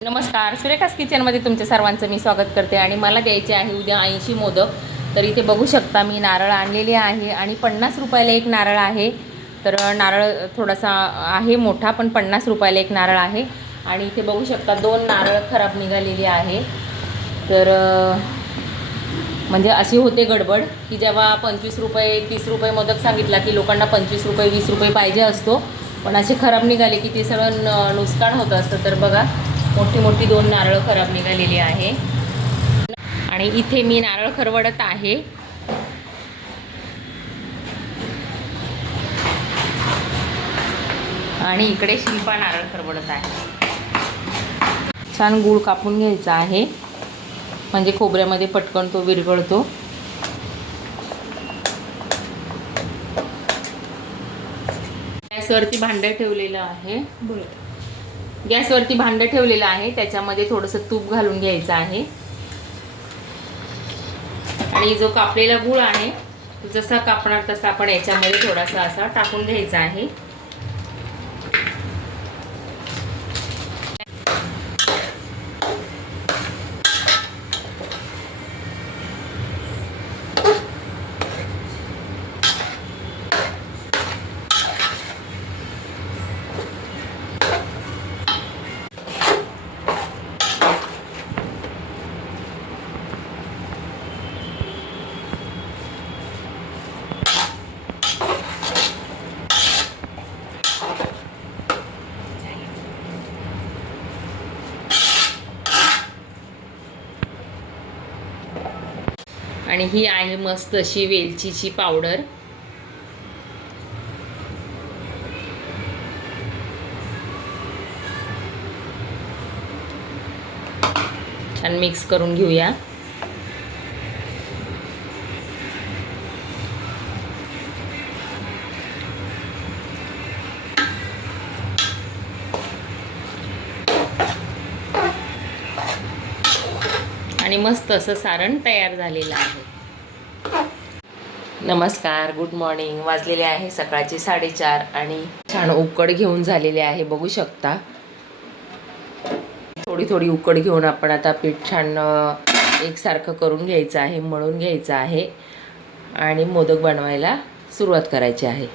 नमस्कार. सुरेखास किचनमध्ये तुमच्या सर्वांचं मी स्वागत करते आणि मला द्यायचे आहे उद्या ऐंशी मोदक. तर इथे बघू शकता मी नारळ आणलेले आहे आणि पन्नास रुपयाला एक नारळ आहे. तर नारळ थोडासा आहे मोठा पण पन्नास रुपयाला एक नारळ आहे. आणि इथे बघू शकता दोन नारळ खराब निघालेली आहे. तर म्हणजे अशी होते गडबड की जेव्हा पंचवीस रुपये तीस रुपये मोदक सांगितला की लोकांना पंचवीस रुपये वीस रुपये पाहिजे असतो. पण असे खराब निघाले की ते सगळं न नुकसान होत असतं. तर बघा मोठी मोठी दोन नारळ खराब निघालेली आहे. आणि इथे मी नारळ खरवडत आहे. आणि इकडे शिल्पा नारळ खरवडत आहे. छान गूळ कापून घ्यायचा आहे. म्हणजे खोबऱ्यामध्ये पटकन तो विरघळतो. गॅसवरती भांडं ठेवलेलं आहे. गॅसवरती भांडं ठेवलेलं आहे त्याच्यामध्ये थोडंसं तूप घालून घ्यायचं आहे. आणि जो कापलेला गूळ आहे जसा कापणार तसा आपण याच्यामध्ये थोडासा असा टाकून घ्यायचा आहे. आणि ही आहे मस्त अशी वेलचीची पावडर. छान मिक्स करून घेऊया. आणि मस्त असं सारण तयार झालेलं आहे. नमस्कार गुड मॉर्निंग वाजलेले आहे सकाळचे साडेचार आणि छान उकड घेऊन झालेले आहे बघू शकता. थोडी थोडी उकड घेऊन आपण आता पीठ छान एकसारखं करून घ्यायचं आहे मळून घ्यायचं आहे आणि मोदक बनवायला सुरुवात करायची आहे.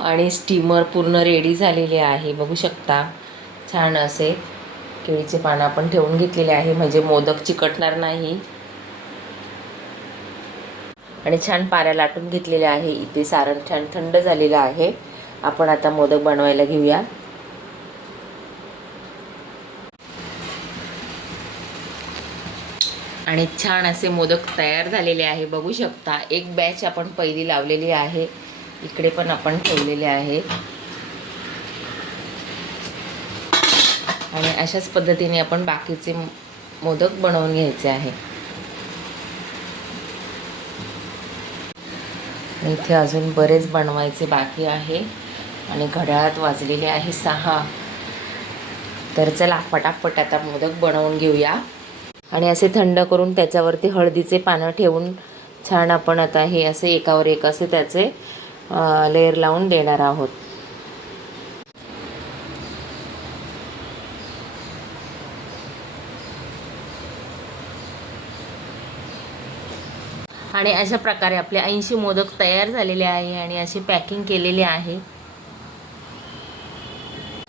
आणि स्टीमर पूर्ण रेडी झालेले आहे बघू शकता. छान असे केळीचे पानं आपण ठेवून घेतलेले आहे म्हणजे मोदक चिकटणार नाही. आणि छान पाऱ्या लाटून घेतलेल्या आहे. इथे सारण छान थंड झालेलं आहे. आपण आता मोदक बनवायला घेऊया. आणि छान असे मोदक तयार झालेले आहे. बघू शकता एक बॅच आपण पहिली लावलेली आहे. इकडे पण आपण ठेवलेले आहे. आणि अशाच पद्धतीने आपण बाकीचे मोदक बनवून घ्यायचे आहे. इथे अजून बरेच बनवायचे बाकी आहे. आणि घड्याळात वाजलेले आहे सहा. तर चला पटापट आता मोदक बनवून घेऊया. आणि असे थंड करून त्याच्यावरती हळदीचे पानं ठेवून छान आपण आता हे असे एकावर एक असे त्याचे लेअर लावून देणार आहोत. आणि अशा प्रकारे आपले ऐंशी मोदक तयार झालेले आहे आणि असे पॅकिंग केलेले आहे.